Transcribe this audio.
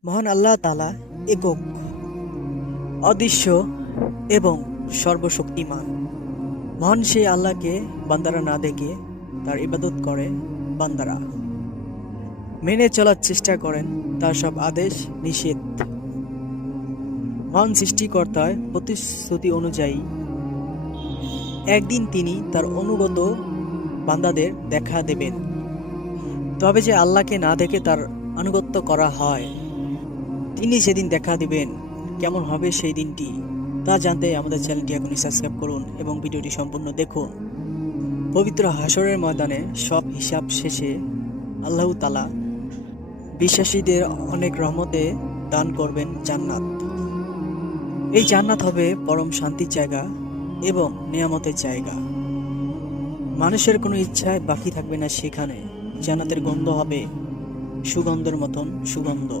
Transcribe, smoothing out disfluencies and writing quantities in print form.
মহান আল্লাহ তাআলা একক, অদৃশ্য এবং সর্বশক্তিমান। মহান সেই আল্লাহকে বান্দারা না দেখে তার ইবাদত করে বান্দারা, মেনে চলার চেষ্টা করেন তার সব আদেশ নিষেধ। মহান সৃষ্টিকর্তার প্রতিশ্রুতি অনুযায়ী একদিন তিনি তার অনুগত বান্দাদের দেখা দেবেন। তবে যে আল্লাহকে না দেখে তার আনুগত্য করা হয়, তিনি সেদিন দেখা দিবেন। কেমন হবে সেই দিনটি তা জানতে আমাদের চ্যানেলটি এখনই সাবস্ক্রাইব করুন এবং ভিডিওটি সম্পূর্ণ দেখুন। পবিত্র হাসরের ময়দানে সব হিসাব শেষে আল্লাহ তাআলা বিশ্বাসীদের অনেক রহমতে দান করবেন জান্নাত। এই জান্নাত হবে পরম শান্তির জায়গা এবং নিয়ামতের জায়গা। মানুষের কোনো ইচ্ছায় বাকি থাকবে না সেখানে। জান্নাতের গন্ধ হবে সুগন্ধের মতন সুগন্ধ।